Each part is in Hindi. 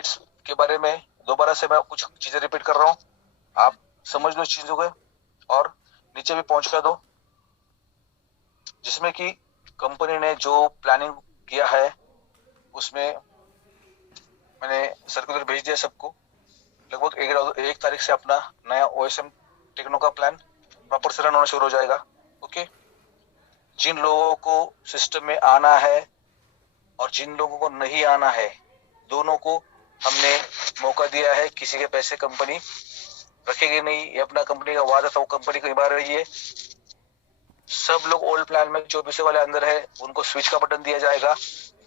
बेनिफिट्स के बारे में दोबारा से मैं कुछ चीजें रिपीट कर रहा हूँ, आप समझ लो इस चीजों को और नीचे भी पहुंचा दो, जिसमें कि कंपनी ने जो प्लानिंग किया है उसमें मैंने सर्कुलर भेज दिया सबको। लगभग 1 तारीख से अपना नया OSM टेक्नो का प्लान प्रॉपर से रन होना शुरू हो जाएगा। ओके, जिन लोगों को सिस्टम में आना है और जिन लोगों को नहीं आना है, दोनों को हमने मौका दिया है। किसी के पैसे कंपनी रखेगी नहीं, ये अपना कंपनी का वादा था, वो कंपनी को निभा रही है। सब लोग ओल्ड प्लान में जो पैसे वाले अंदर है उनको स्विच का बटन दिया जाएगा।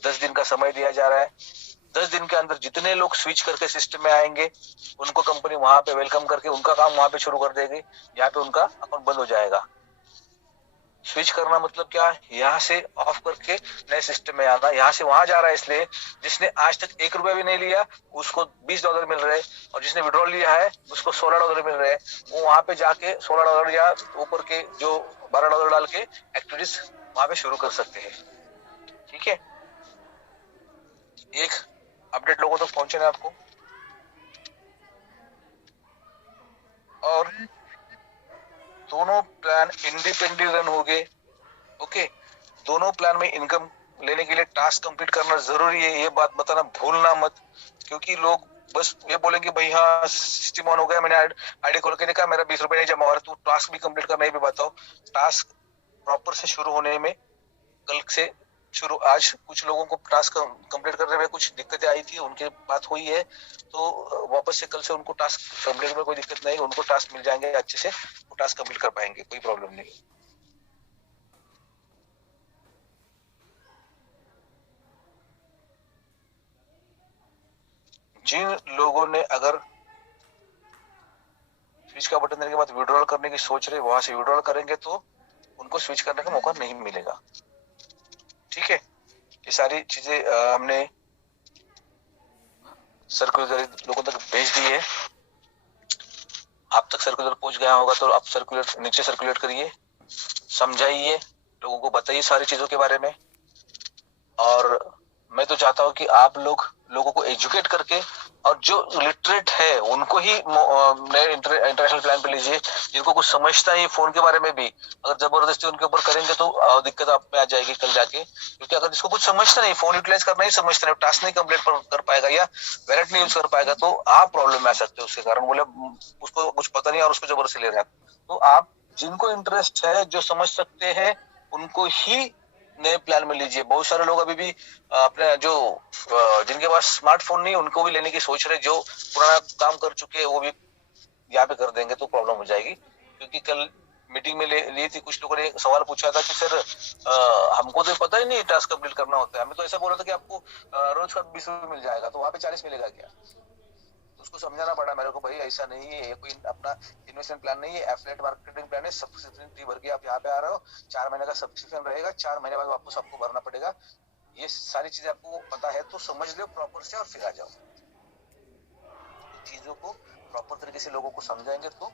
10 दिन का समय दिया जा रहा है। 10 दिन के अंदर जितने लोग स्विच करके सिस्टम में आएंगे उनको कंपनी वहां पे वेलकम करके उनका काम वहां पे शुरू कर देगी, यहाँ पे उनका अकाउंट बंद हो जाएगा। स्विच करना मतलब क्या, यहाँ से ऑफ करके नए सिस्टम में आना। यहाँ से वहां जा रहा है इसलिए जिसने आज तक $1 भी नहीं लिया उसको $20 मिल रहे, और जिसने विड्रॉल लिया है उसको $16 मिल रहे हैं। वो वहां पे जाके $16 या ऊपर के जो $12 डाल के एक्टिविटीज वहां पे शुरू कर सकते हैं। ठीक है, एक अपडेट लोगों तक पहुंचना है आपको। और दोनों प्लान इंडिपेंडेंटली रन हो गए। ओके, दोनों प्लान में इनकम लेने के लिए टास्क कंप्लीट करना जरूरी है, ये बात बताना भूलना मत। क्योंकि लोग बस ये बोलेंगे भाई हाँ सिस्टम ऑन हो गया, मैंने आईडी खोल के देखा, मेरा $20 नहीं जमा हो रहा। तू टास्क भी कंप्लीट करना, ये भी बताओ। टास्क प्रॉपर से शुरू होने में कल से शुरू, आज कुछ लोगों को टास्क कंप्लीट करने में कुछ दिक्कतें आई थी, उनके बात हुई है, तो वापस से कल से उनको टास्क कंप्लीट में कोई दिक्कत नहीं, उनको टास्क मिल जाएंगे अच्छे से, वो टास्क कंप्लीट कर पाएंगे, कोई प्रॉब्लम नहीं। जिन लोगों ने अगर स्विच का बटन देने के बाद विड्रॉल करने की सोच रहे, वहां से विड्रॉल करेंगे तो उनको स्विच करने का मौका नहीं मिलेगा। ठीक है, ये सारी चीजें हमने सर्कुलर लोगों तक भेज दी है। आप तक सर्कुलर पहुंच गया होगा तो आप सर्कुलर नीचे सर्कुलेट करिए, समझाइए, लोगों को बताइए सारी चीजों के बारे में। और मैं तो चाहता हूं कि आप लोगों को एजुकेट करके, और जो लिटरेट है उनको ही नए इंटरनेशनल प्लान पे लीजिए। जिनको कुछ समझता है फोन के बारे में भी, अगर जबरदस्ती उनके ऊपर करेंगे तो दिक्कत आप में आ जाएगी कल जाके। क्योंकि अगर जिसको कुछ समझता नहीं, फोन यूटिलाइज करना ही समझता नहीं, टास्क नहीं कंप्लीट कर पाएगा या वैलेट नहीं यूज कर पाएगा, तो आप प्रॉब्लम में आ सकते हो उसके कारण। बोले उसको कुछ पता नहीं और उसको जबरदस्ती ले रहे हैं। तो आप जिनको इंटरेस्ट है, जो समझ सकते हैं, उनको ही नए प्लान में लीजिए। बहुत सारे लोग अभी भी अपने जो जिनके पास स्मार्टफोन नहीं उनको भी लेने की सोच रहे, जो पुराना काम कर चुके हैं वो भी यहाँ पे कर देंगे तो प्रॉब्लम हो जाएगी। क्योंकि कल मीटिंग में ली थी, कुछ लोगों ने सवाल पूछा था कि सर हमको तो पता ही नहीं टास्क कंप्लीट करना होता है, हमें तो ऐसा बोला था कि आपको रोज का $20 मिल जाएगा, तो वहां पे 40 मिलेगा क्या? उसको समझाना पड़ा मेरे को, भाई ऐसा नहीं है, ये कोई अपना इन्वेस्टमेंट प्लान नहीं है, एफिलिएट मार्केटिंग प्लान है। सब्सक्रिप्शन फी भर के आप यहाँ पे आ रहे हो, 4 महीने का सब्सक्रिप्शन रहेगा, 4 महीने बाद वापस आपको भरना पड़ेगा। ये सारी चीजें आपको पता है तो समझ लो प्रॉपर से और फिर आ जाओ। चीजों को प्रॉपर तरीके से लोगों को समझाएंगे तो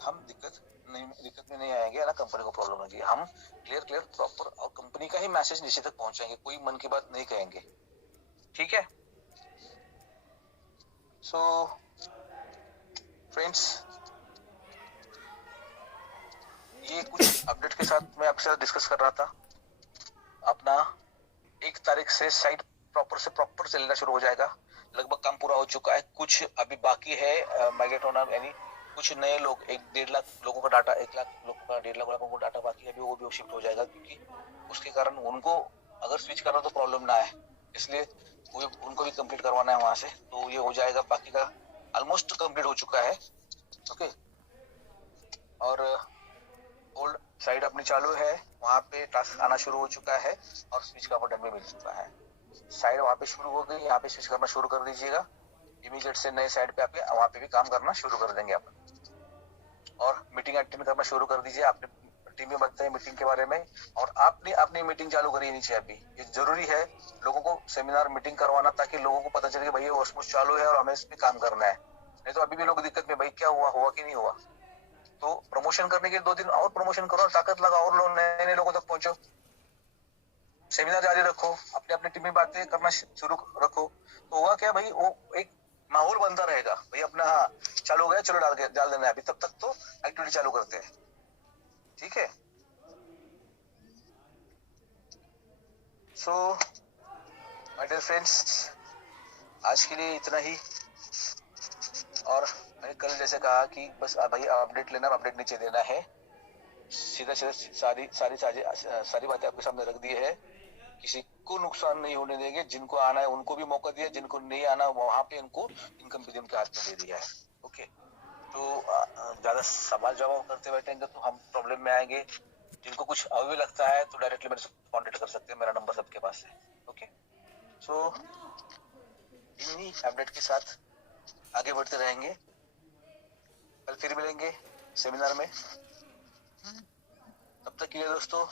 हम दिक्कत में नहीं आएंगे, ना कंपनी को प्रॉब्लम होगी। हम क्लियर प्रॉपर और कंपनी का ही मैसेज नीचे तक पहुंचाएंगे, कोई मन की बात नहीं कहेंगे। ठीक है, सो फ्रेंड्स, ये कुछ अपडेट के साथ मैं आपके साथ डिस्कस कर रहा था। अपना 1 तारीख से साइट प्रॉपर चलना शुरू हो जाएगा। लगभग काम पूरा हो चुका है, कुछ अभी बाकी है माइग्रेट होना, यानी कुछ नए लोग 1-1.5 लाख लोगों का डाटा, 1 लाख लोगों का 1.5 लाख लोगों का डाटा बाकी है, अभी वो भी शिफ्ट हो जाएगा। क्योंकि उसके कारण उनको अगर स्विच करना तो प्रॉब्लम ना है, इसलिए उनको भी कंप्लीट करवाना है वहां से, तो ये हो जाएगा। बाकी का ऑलमोस्ट कंप्लीट हो चुका है। ओके, और ओल्ड साइड अपनी चालू है, वहां पे टास्क आना शुरू हो चुका है और स्विच का बटन भी मिल चुका है। साइड वहां पे शुरू हो गई, यहाँ पे स्विच करना शुरू कर दीजिएगा। इमीडिएट से नए साइड पे आके वहां पे भी काम करना शुरू कर देंगे अपन। और मीटिंग अटेंड करना शुरू कर दीजिए। आपने टीम में बताइए मीटिंग के बारे में, और आपने अपनी मीटिंग चालू करिए नीचे। अभी ये जरूरी है लोगों को सेमिनार मीटिंग करवाना, ताकि लोगों को पता चले कि भाई ये ऑसमोस चालू है और हमें इस पे काम करना है। नहीं तो अभी भी लोग दिक्कत में, भाई क्या हुआ कि नहीं हुआ। तो प्रमोशन करने के 2 दिन और प्रमोशन करो, ताकत लगाओ और लोग नए लोगों तक पहुंचो। सेमिनार जारी रखो, अपने अपने टीम में बातें करना शुरू रखो, तो होगा क्या भाई, वो एक माहौल बनता रहेगा भाई अपना। हाँ चालू हो गया, चलो डाल देना है, अभी तब तक तो एक्टिविटी चालू करते हैं, ठीक है। सो माय डियर फ्रेंड्स, आज के लिए इतना ही। और मैंने कल जैसे कहा कि बस भाई अपडेट लेना, अपडेट नीचे देना है, सीधा सारी बातें आपके सामने रख दी है। किसी को नुकसान नहीं होने देंगे, जिनको आना है उनको भी मौका दिया, जिनको नहीं आना वहां पे उनको इनकम विदिन के हाथ में दे दिया है। ओके, तो ज्यादा सवाल जवाब करते बैठेंगे तो हम प्रॉब्लम में आएंगे। जिनको कुछ अभी लगता है तो डायरेक्टली मेरे से कॉन्टेक्ट कर सकते हैं, मेरा नंबर सबके पास है। ओके, सो इन्हीं अपडेट के साथ आगे बढ़ते रहेंगे। कल फिर मिलेंगे सेमिनार में, तब तक के लिए दोस्तों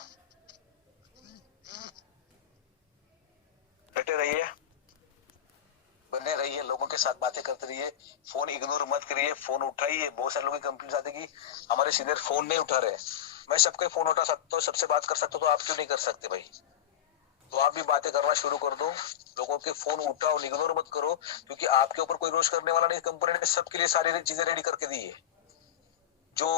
डटे रहिए, बने रहिए, लोगों के साथ बातें करते रहिए, फोन इग्नोर मत करिए, फोन उठाइए। बहुत सारे लोगों की कंप्लेंट आती है कि हमारे सीनियर फोन नहीं उठा रहे। मैं सबके फोन उठा सकता हूँ, सबसे बात कर सकता हूँ, तो आप क्यों नहीं कर सकते भाई? तो आप भी बातें करना शुरू कर दो, लोगों के फोन उठाओ, इग्नोर मत करो, क्योंकि आपके ऊपर कोई रोष करने वाला नहीं। कंपनी ने सबके लिए सारी चीजें रेडी करके दी है। जो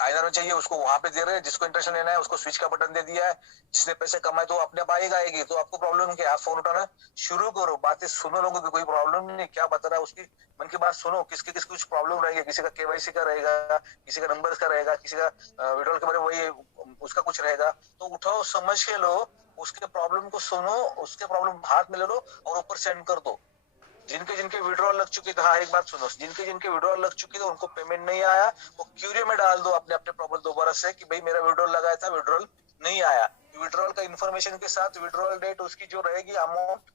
आइनर में चाहिए उसको वहां पे दे रहे हैं, जिसको इंटरेस्ट लेना है उसको स्विच का बटन दे दिया है। जिसने पैसे कमाए तो अपने आप आएगी। तो आपको प्रॉब्लम क्या? आप फोन उठाना शुरू करो, बातें सुनो, लोगों की कोई प्रॉब्लम नहीं, क्या बता रहा है उसकी मन की बात सुनो। किसकी कुछ प्रॉब्लम रहेगी, किसी का केवाईसी का रहेगा, किसी का नंबर का रहेगा, किसी का विड्रॉल के बारे में वही उसका कुछ रहेगा। तो उठाओ, समझ के लो, उसके प्रॉब्लम को सुनो, उसके प्रॉब्लम हाथ में ले लो और ऊपर सेंड कर दो। जिनके जिनके विड्रॉल लग चुकी थी, हाँ एक बात सुनो, जिनके जिनके विड्रॉल लग चुकी थी उनको पेमेंट नहीं आया, वो क्यूरियो में डाल दो अपने अपने प्रॉब्लम दोबारा से कि भाई मेरा विड्रॉल लगाया था, विड्रॉल नहीं आया। विड्रॉल का इन्फॉर्मेशन के साथ विड्रॉल डेट उसकी जो रहेगी, अमाउंट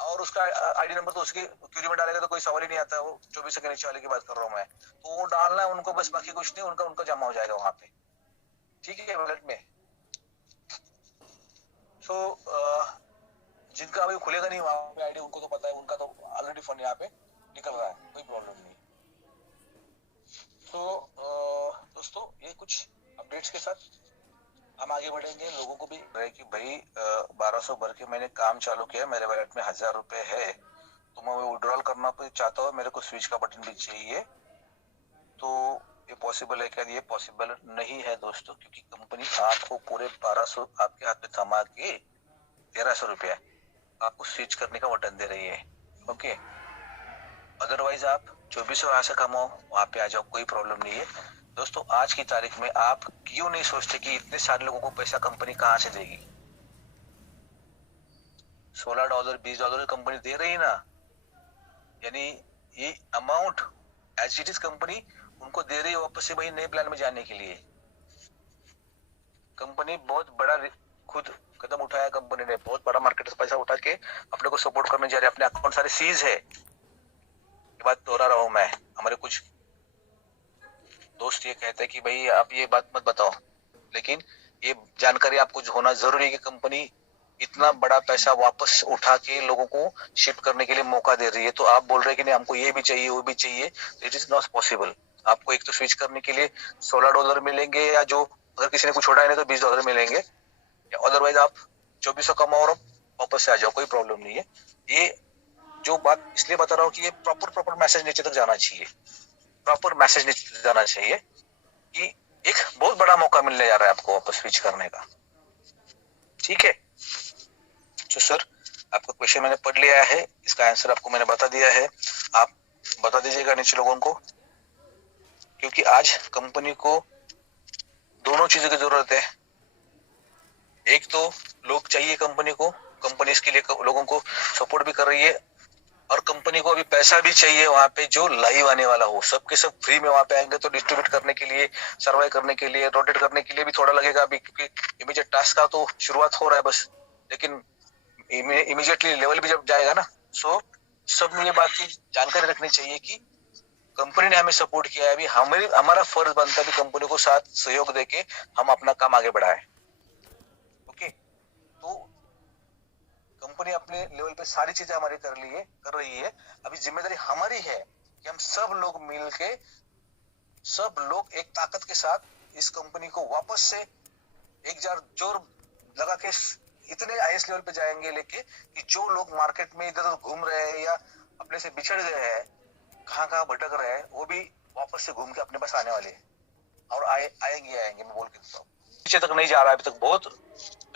और उसका आईडी नंबर, तो उसकी क्यूरी में डालेगा तो कोई सवाल ही नहीं आता है। वो 24 के नीचे वाले की बात कर रहा हूँ मैं, तो वो डालना है उनको बस, बाकी कुछ नहीं, उनका उनका जमा हो जाएगा वहां पे, ठीक है, वॉलेट में। सो जिनका अभी खुलेगा नहीं वहां पे आईडी, उनको तो पता है, उनका तो ऑलरेडी फंड यहाँ पे निकल रहा है, कोई प्रॉब्लम नहीं। तो दोस्तों ये कुछ अपडेट्स के साथ हम आगे बढ़ेंगे। लोगों को भी रहे कि भाई 1200 भर के मैंने काम चालू किया, मेरे वॉलेट में 1000 रुपए है, तो मैं विड्रॉल करना चाहता हूँ, मेरे को स्विच का बटन भी चाहिए। तो ये पॉसिबल है क्या? ये पॉसिबल नहीं है दोस्तों, क्योंकि कंपनी आपको पूरे 1200 आपके हाथ में थमा के 1300 रुपया आपको स्विच करने का बटन दे रही है। ओके, अदरवाइज आप 2400 यहाँ से कमाओ, वहां पे आ जाओ, कोई प्रॉब्लम नहीं है दोस्तों। आज की तारीख में आप क्यों नहीं सोचते कि इतने सारे लोगों को पैसा कंपनी कहाँ से देगी? $16 $20 कंपनी दे रही ना, यानी ये amount as it is company उनको दे रही है वापस से भाई नए प्लान में जाने के लिए। कंपनी बहुत बड़ा खुद कदम उठाया, कंपनी ने बहुत बड़ा मार्केट से पैसा उठा के अपने को सपोर्ट करने जा रहे हैं। अपने अकाउंट सारे सीज है, ये बात दोहरा रहा हूं मैं। हमारे कुछ दोस्त ये कहते हैं कि भाई आप ये बात मत बताओ, लेकिन ये जानकारी आपको होना जरूरी है कि कंपनी इतना बड़ा पैसा वापस उठा के लोगों को शिफ्ट करने के लिए मौका दे रही है। तो आप बोल रहे हैं कि नहीं हमको ये भी चाहिए वो भी चाहिए, इट इज नॉट पॉसिबल। आपको एक तो स्विच करने के लिए $16 मिलेंगे, या जो अगर किसी ने कुछ उठाया नहीं तो $20 मिलेंगे, या अदरवाइज आप 2400 कमाओ और वापस से आ जाओ, कोई प्रॉब्लम नहीं है। ये जो बात इसलिए बता रहा हूँ कि ये प्रॉपर मैसेज नीचे तक जाना चाहिए, प्रॉपर मैसेज नीचे जाना चाहिए कि एक बहुत बड़ा मौका मिलने जा रहा है आपको वापस स्विच करने का, ठीक है। तो सर आपका क्वेश्चन मैंने पढ़ लिया है, इसका आंसर आपको मैंने बता दिया है, आप बता दीजिएगा नीचे लोगों को, क्योंकि आज कंपनी को दोनों चीजों की जरूरत है। एक तो लोग चाहिए कंपनी को, कंपनी इसके लिए लोगों को सपोर्ट भी कर रही है, और कंपनी को अभी पैसा भी चाहिए वहां पे जो लाइव आने वाला हो। सबके सब फ्री में वहां पे आएंगे तो डिस्ट्रीब्यूट करने के लिए, सर्वाइव करने के लिए, रोटेट करने के लिए भी थोड़ा लगेगा अभी, क्योंकि इमीडिएट टास्क का तो शुरुआत हो रहा है बस, लेकिन इमीडिएटली लेवल भी जब जाएगा ना, सो सब में ये बात की जानकारी रखनी चाहिए कि कंपनी ने हमें सपोर्ट किया है, अभी हमारा फर्ज बनता है कि कंपनी को साथ सहयोग देके हम अपना काम आगे बढ़ाए। ओके, तो कंपनी अपने लेवल पे सारी चीजें हमारी कर रही है। अभी जिम्मेदारी हमारी है कि हम सब लोग मिलके, सब लोग एक ताकत के साथ इस कंपनी को वापस से एक जार जोर लगा के इतने हाईएस्ट लेवल पे जाएंगे लेके कि जो लोग मार्केट में इधर उधर घूम रहे हैं या अपने से बिछड़ गए हैं, कहाँ कहाँ भटक रहे हैं, वो भी वापस से घूम के अपने पास आने वाले हैं और आएंगे मैं बोल के देता हूँ। नीचे तक नहीं जा रहा है, अभी तक बहुत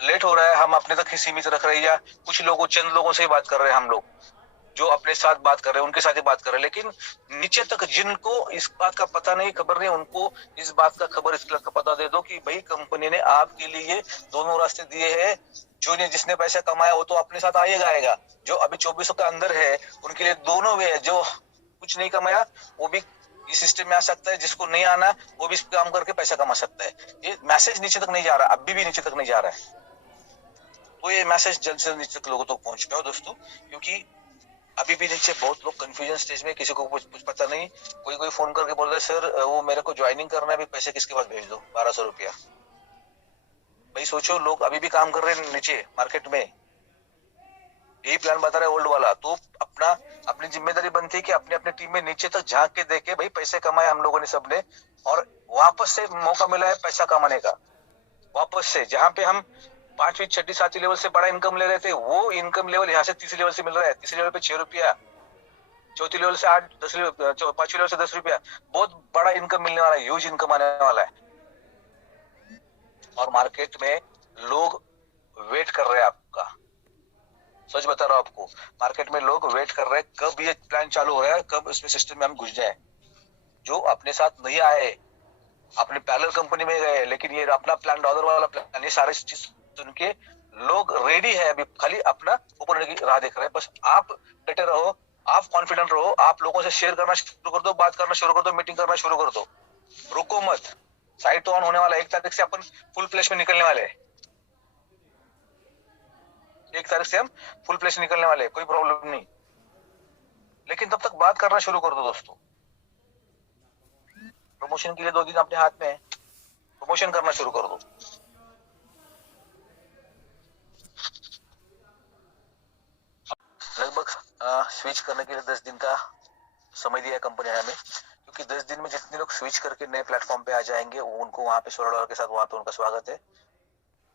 लेट हो रहा है। हम अपने तक ही सीमित रख रहे हैं या कुछ लोगों चंद लोगों से ही बात कर रहे हैं, हम लोग जो अपने साथ बात कर रहे हैं उनके साथ ही बात कर रहे हैं, लेकिन नीचे तक जिनको इस बात का पता नहीं, खबर नहीं, उनको इस बात का खबर, इस बात का पता दे दो कि भाई कंपनी ने आपके लिए दोनों रास्ते दिए हैं। जो ने जिसने पैसा कमाया वो तो अपने साथ आएगा, जो अभी 2400 के अंदर है उनके लिए दोनों वे है। जो कुछ नहीं कमाया वो भी इस सिस्टम में आ सकता है, जिसको नहीं आना वो भी इस काम करके पैसा कमा सकता है। ये मैसेज नीचे तक नहीं जा रहा, अभी भी नीचे तक नहीं जा रहा है। तो ये मैसेज जल्द से जल्द नीचे तक लोगों तक पहुंच पाओ दोस्तों, क्योंकि अभी भी नीचे बहुत लोग कंफ्यूजन स्टेज में, किसी को कुछ पता नहीं। कोई फोन करके बोल रहा है सर वो मेरे को ज्वाइनिंग करना है, अभी पैसे किसके पास भेज दो, 1200 रुपया। भाई सोचो, लोग अभी भी काम कर रहे हैं नीचे मार्केट में, यही प्लान बता रहा है ओल्ड वाला। तो अपनी जिम्मेदारी बनती है कि अपने अपने टीम में नीचे तक झांक के देखे, भाई पैसे कमाए हम लोगों ने सबने, और वापस से मौका मिला है पैसा कमाने का। वापस से जहां पे हम 5वीं 6वीं 7वीं लेवल से बड़ा इनकम ले रहे थे, वो इनकम लेवल यहाँ से तीसरी लेवल से मिल रहा है। तीसरी लेवल पे 6 रुपया, चौथी लेवल से 8, 5वीं लेवल से 10 रुपया। बहुत बड़ा इनकम मिलने वाला है, ह्यूज इनकम आने वाला है। और मार्केट में लोग वेट कर रहे हैं आपका, सच बता रहा हूं आपको। मार्केट में लोग वेट कर रहे हैं कब ये प्लान चालू हो रहा है, कब इसमें सिस्टम में हम घुस जाए। जो अपने साथ नहीं आए, अपने पैरेलल कंपनी में गए, लेकिन ये अपना प्लान, डॉलर वाला प्लान, ये सारे चीज सुन के लोग रेडी है, अभी खाली अपना ऊपर की राह देख रहे हैं। बस आप डटे रहो, आप कॉन्फिडेंट रहो, आप लोगों से शेयर करना शुरू कर दो, बात करना शुरू कर दो, मीटिंग करना शुरू कर दो। रुको मत, साइट तो ऑन होने वाला है। 1 तारीख से अपन फुल फ्लैश में निकलने वाले हैं। 1 तारीख से हम फुल फ्लैश निकलने वाले हैं, कोई प्रॉब्लम नहीं। लेकिन तब तक बात करना शुरू कर दो दोस्तों। प्रमोशन के लिए 2 दिन अपने हाथ में है, प्रमोशन करना शुरू कर दो। लगभग स्विच करने के लिए 10 दिन का समय दिया कंपनी ने हमें, क्योंकि 10 दिन में जितने लोग स्विच करके नए प्लेटफॉर्म पे आ जाएंगे उनको वहां पे $16 के साथ वहां पे उनका स्वागत है।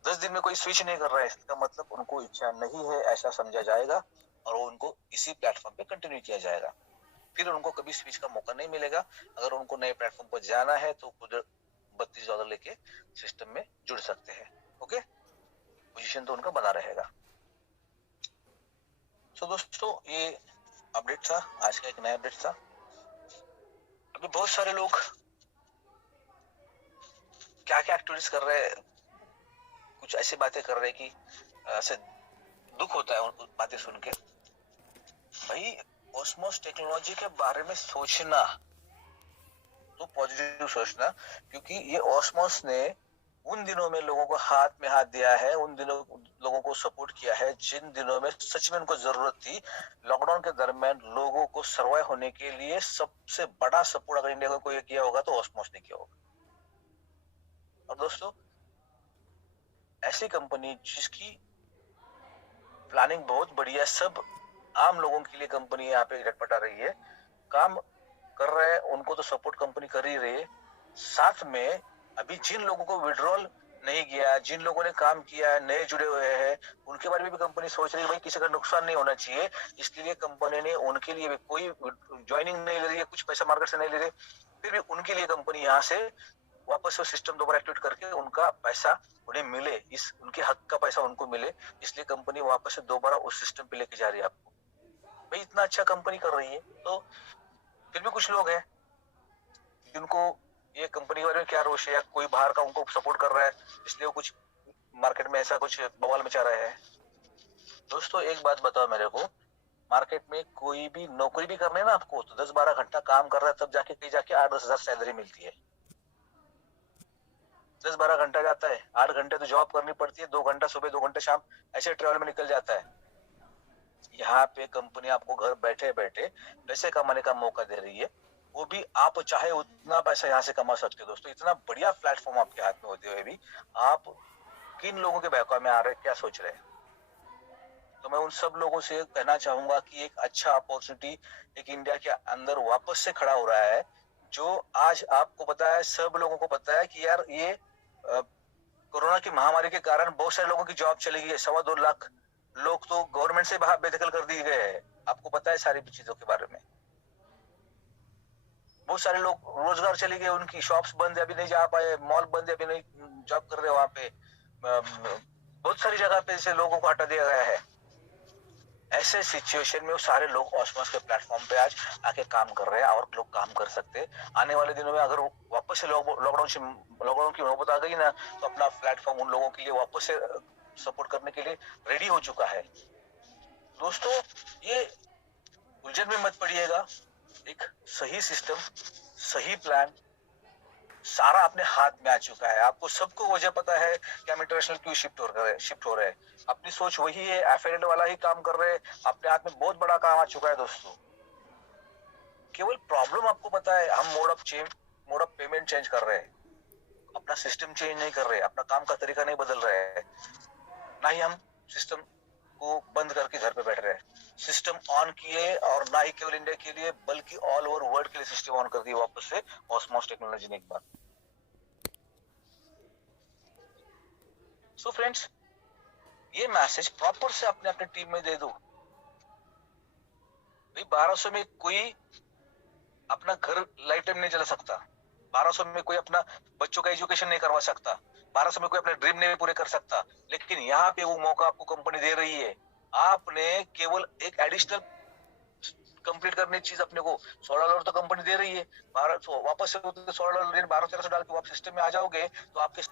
10 दिन में कोई स्विच नहीं कर रहा है, इसका मतलब उनको इच्छा नहीं है ऐसा समझा जाएगा, और वो उनको इसी प्लेटफॉर्म पे कंटिन्यू किया जाएगा। फिर उनको कभी स्विच का मौका नहीं मिलेगा। अगर उनको नए प्लेटफॉर्म पर जाना है तो खुद $32 लेके सिस्टम में जुड़ सकते हैं। ओके, पोजीशन तो उनका बना रहेगा। तो दोस्तों ये अपडेट था, आज का एक नया अपडेट था। अभी बहुत सारे लोग क्या क्या एक्टिविटीज कर रहे हैं, कुछ ऐसी बातें कर रहे हैं कि ऐसे दुख होता है उन बातें सुन के। भाई ऑस्मोस टेक्नोलॉजी के बारे में सोचना तो पॉजिटिव सोचना, क्योंकि ये ऑस्मोस ने उन दिनों में लोगों को हाथ में हाथ दिया है, उन दिनों लोगों को सपोर्ट किया है जिन दिनों में सच में उनको जरूरत थी। लॉकडाउन के दरमियान लोगों को सर्वाइव होने के लिए सबसे बड़ा सपोर्ट अगर इंडिया को कोई किया होगा तो ऑस्मोस ने किया होगा। और दोस्तों ऐसी कंपनी जिसकी प्लानिंग बहुत बढ़िया, सब आम लोगों के लिए कंपनी यहाँ पे रटपटा रही है, काम कर रहे हैं, उनको तो सपोर्ट कंपनी कर ही रही है। साथ में अभी जिन लोगों को विड्रॉल नहीं किया, जिन लोगों ने काम किया, नए जुड़े हुए हैं, उनके बारे में भी कंपनी सोच रही है भाई किसी का नुकसान नहीं होना चाहिए। इसलिए कंपनी ने उनके लिए भी कोई ज्वाइनिंग नहीं ले रही है, कुछ पैसा मार्केट से नहीं ले रही, फिर भी उनके लिए कंपनी यहाँ से वापस से सिस्टम दोबारा एक्टिवेट करके उनका पैसा उन्हें मिले, इस उनके हक का पैसा उनको मिले, इसलिए कंपनी वापस से दोबारा उस सिस्टम पे लेके जा रही है आपको। भाई इतना अच्छा कंपनी कर रही है, तो फिर भी कुछ लोग हैं जिनको ये कंपनी के बारे में क्या रोष है, या कोई बाहर का उनको सपोर्ट कर रहा है इसलिए वो कुछ मार्केट में ऐसा कुछ बवाल मचा रहे हैं। दोस्तों एक बात बताओ मेरे को, मार्केट में कोई भी नौकरी भी करने ना आपको तो 10-12 घंटा काम कर रहा है, तब जाके कहीं जाके 8-10 हजार सैलरी मिलती है। 10-12 घंटा जाता है, 8 घंटे तो जॉब करनी पड़ती है, 2 घंटा सुबह 2 घंटे शाम, ऐसे ट्रेवल में निकल जाता है। यहाँ पे कंपनी आपको घर बैठे बैठे पैसे कमाने का मौका दे रही है, वो भी आप चाहे उतना पैसा यहाँ से कमा सकते हो। दोस्तों इतना बढ़िया प्लेटफॉर्म आपके हाथ में होते हुए भी आप किन लोगों के बहकावे में आ रहे हैं, क्या सोच रहे हैं? तो मैं उन सब लोगों से कहना चाहूंगा कि एक अच्छा अपॉर्चुनिटी एक इंडिया के अंदर वापस से खड़ा हो रहा है, जो आज आपको पता है, सब लोगों को पता है कि यार ये कोरोना की महामारी के कारण बहुत सारे लोगों की जॉब चली गई है। 2.25 लाख लोग तो गवर्नमेंट से बाहर बेदखल कर दिए गए हैं। आपको पता है सारी चीजों के बारे में। बहुत सारे लोग रोजगार चले गए, उनकी शॉप्स बंद है, अभी नहीं जा पाए, मॉल बंद है, अभी नहीं जॉब कर रहे वहां पे। बहुत सारी जगह पे से लोगों को हटा दिया गया है। ऐसे सिचुएशन में वो सारे लोग ऑस्मोस के प्लेटफॉर्म पे आज आके काम कर रहे हैं और लोग काम कर सकते हैं। आने वाले दिनों में अगर वापस से लॉकडाउन की नौबत आ गई ना, तो अपना प्लेटफॉर्म उन लोगों के लिए वापस से सपोर्ट करने के लिए रेडी हो चुका है। दोस्तों, ये उलझन में मत पड़िएगा। एक सही सिस्टम, सही प्लान सारा अपने हाथ में आ चुका है। आपको सबको वजह पता है कि हम इंटरनेशनल क्यों शिफ्ट हो रहे हैं। अपनी सोच वही है, एफिलिएट वाला ही काम कर रहे हैं। अपने हाथ में बहुत बड़ा काम आ चुका है दोस्तों। केवल प्रॉब्लम आपको पता है, हम मोड ऑफ पेमेंट चेंज कर रहे हैं, अपना सिस्टम चेंज नहीं कर रहे, अपना काम का तरीका नहीं बदल रहे हैं, ना ही हम सिस्टम को बंद करके घर पे बैठ रहे हैं। सिस्टम ऑन किए, और ना ही केवल इंडिया के लिए बल्कि ऑल ओवर वर्ल्ड के लिए सिस्टम ऑन कर दिए वापस से ऑस्मोस टेक्नोलॉजी ने एक बार। सो फ्रेंड्स, ये मैसेज प्रॉपर से अपने अपने टीम में दे दो। भाई 1200 में कोई अपना घर लाइफ टाइम नहीं चला सकता, 1200 में कोई अपना बच्चों का एजुकेशन नहीं करवा सकता, 1200 में कोई अपने ड्रीम नहीं पूरे कर सकता। लेकिन यहाँ पे वो मौका आपको कंपनी दे रही है। आपने केवल एक एडिशनल कंप्लीट करने की चीज अपने को $16 तो कंपनी दे रही है। वापस से $16 $1200 डाल के आप सिस्टम में आ जाओगे तो आपके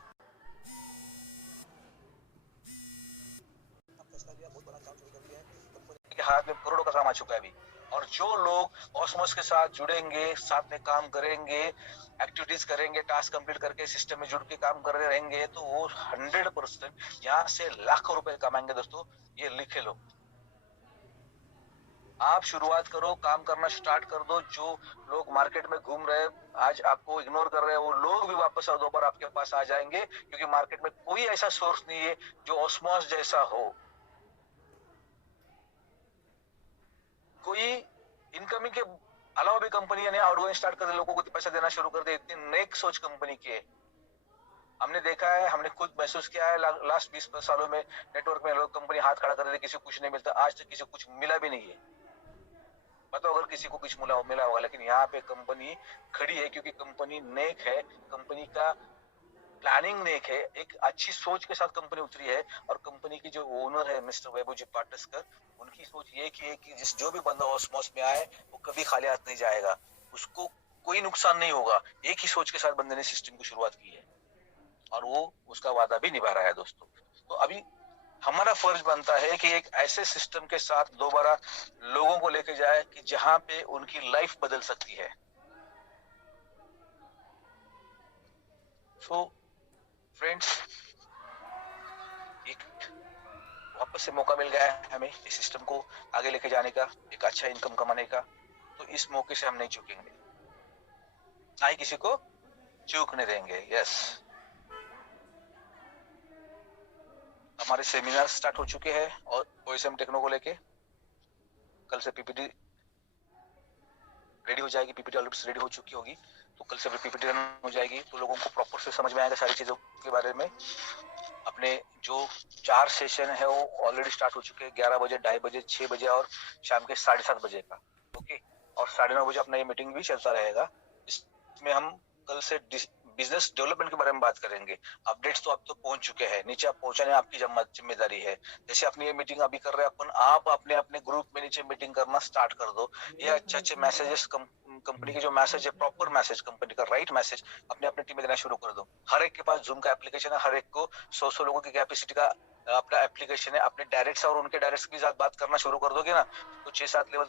हाथ में करोड़ों का काम आ चुका है अभी। और जो लोग ऑस्मोस के साथ जुड़ेंगे, साथ में काम करेंगे, एक्टिविटीज करेंगे, टास्क कंप्लीट करके सिस्टम में जुड़ के काम कर रहे रहेंगे, तो वो 100% यहाँ से लाखों रुपए कमाएंगे। दोस्तों, ये लिखे लो। आप शुरुआत करो, काम करना स्टार्ट कर दो। जो लोग मार्केट में घूम रहे आज आपको इग्नोर कर रहे हैं, वो लोग भी वापस और दोबारा आपके पास आ जाएंगे, क्योंकि मार्केट में कोई ऐसा सोर्स नहीं है जो ऑस्मोस जैसा हो। कोई इनकमिंग के अलावा भी कंपनी ने आउटगोइंग स्टार्ट कर दे, लोगों को पैसा देना शुरू कर दे। इतनी नेक सोच कंपनी की है। हमने देखा है, हमने खुद महसूस किया है लास्ट 20 सालों में। नेटवर्क में लोग कंपनी हाथ खड़ा कर देते, किसी को कुछ नहीं मिलता। आज तक किसी को कुछ मिला भी नहीं है। बताओ अगर किसी को कुछ मिला होगा। लेकिन यहाँ पे कंपनी खड़ी है क्योंकि कंपनी नेक है, कंपनी का प्लानिंग नेक है, एक अच्छी सोच के साथ कंपनी उतरी है। और कंपनी की जो ओनर है मिस्टर वैभव जी पाटस्कर, उनकी सोच ये की है कि जो भी बंदा ऑस्मोस में आए वो कभी खाली हाथ नहीं जाएगा, उसको कोई नुकसान नहीं होगा। एक ही सोच के साथ बंदे ने सिस्टम की शुरुआत की है और वो उसका वादा भी निभा रहा है। दोस्तों, तो अभी हमारा फर्ज बनता है कि एक ऐसे सिस्टम के साथ दोबारा लोगों को लेके जाए कि जहां पे उनकी लाइफ बदल सकती है। सो फ्रेंड्स, एक वापस से मौका मिल गया है हमें इस सिस्टम को आगे लेके जाने का, एक अच्छा इनकम कमाने का। तो इस मौके से हम नहीं चूकेंगे, ना ही किसी को चूकने देंगे। यस, हमारे सेमिनार स्टार्ट हो चुके हैं और ओएसएम टेक्नो को लेके कल से पीपीटी रेडी हो जाएगी। पीपीटी ऑलरेडी रेडी हो चुकी होगी, तो कल से पीपीटी रन हो जाएगी, तो लोगों को प्रॉपर से समझ में आएगा सारी चीजों के बारे में। अपने जो 4 सेशन है वो ऑलरेडी स्टार्ट हो चुके हैं, 11 बजे, 2:30 बजे, 6 बजे और शाम के 7:30 बजे का। ओके, और 9:30 बजे अपना ये मीटिंग भी चलता रहेगा। इसमें हम कल से बिजनेस डेवलपमेंट के बारे में बात करेंगे। अपडेट्स तो अब तो पहुंच चुके हैं, नीचे आप पहुंचाने आपकी जिम्मेदारी है। जैसे अपनी ये मीटिंग अभी कर रहे हैं अपन, आप अपने अपने ग्रुप में नीचे मीटिंग करना स्टार्ट कर दो। ये अच्छे मैसेजेस कंपनी के जो मैसेज है, प्रॉपर मैसेज, कंपनी का राइट मैसेज अपने अपने टीम में देना शुरू कर दो। हर एक के पास जूम का एप्लीकेशन है, हर एक को 100 लोगों की कैपेसिटी का अपना एप्लीकेशन है। अपने डायरेक्ट्स और उनके डायरेक्ट्स के साथ बात करना शुरू कर दोगे ना, तो 6-7 लेवल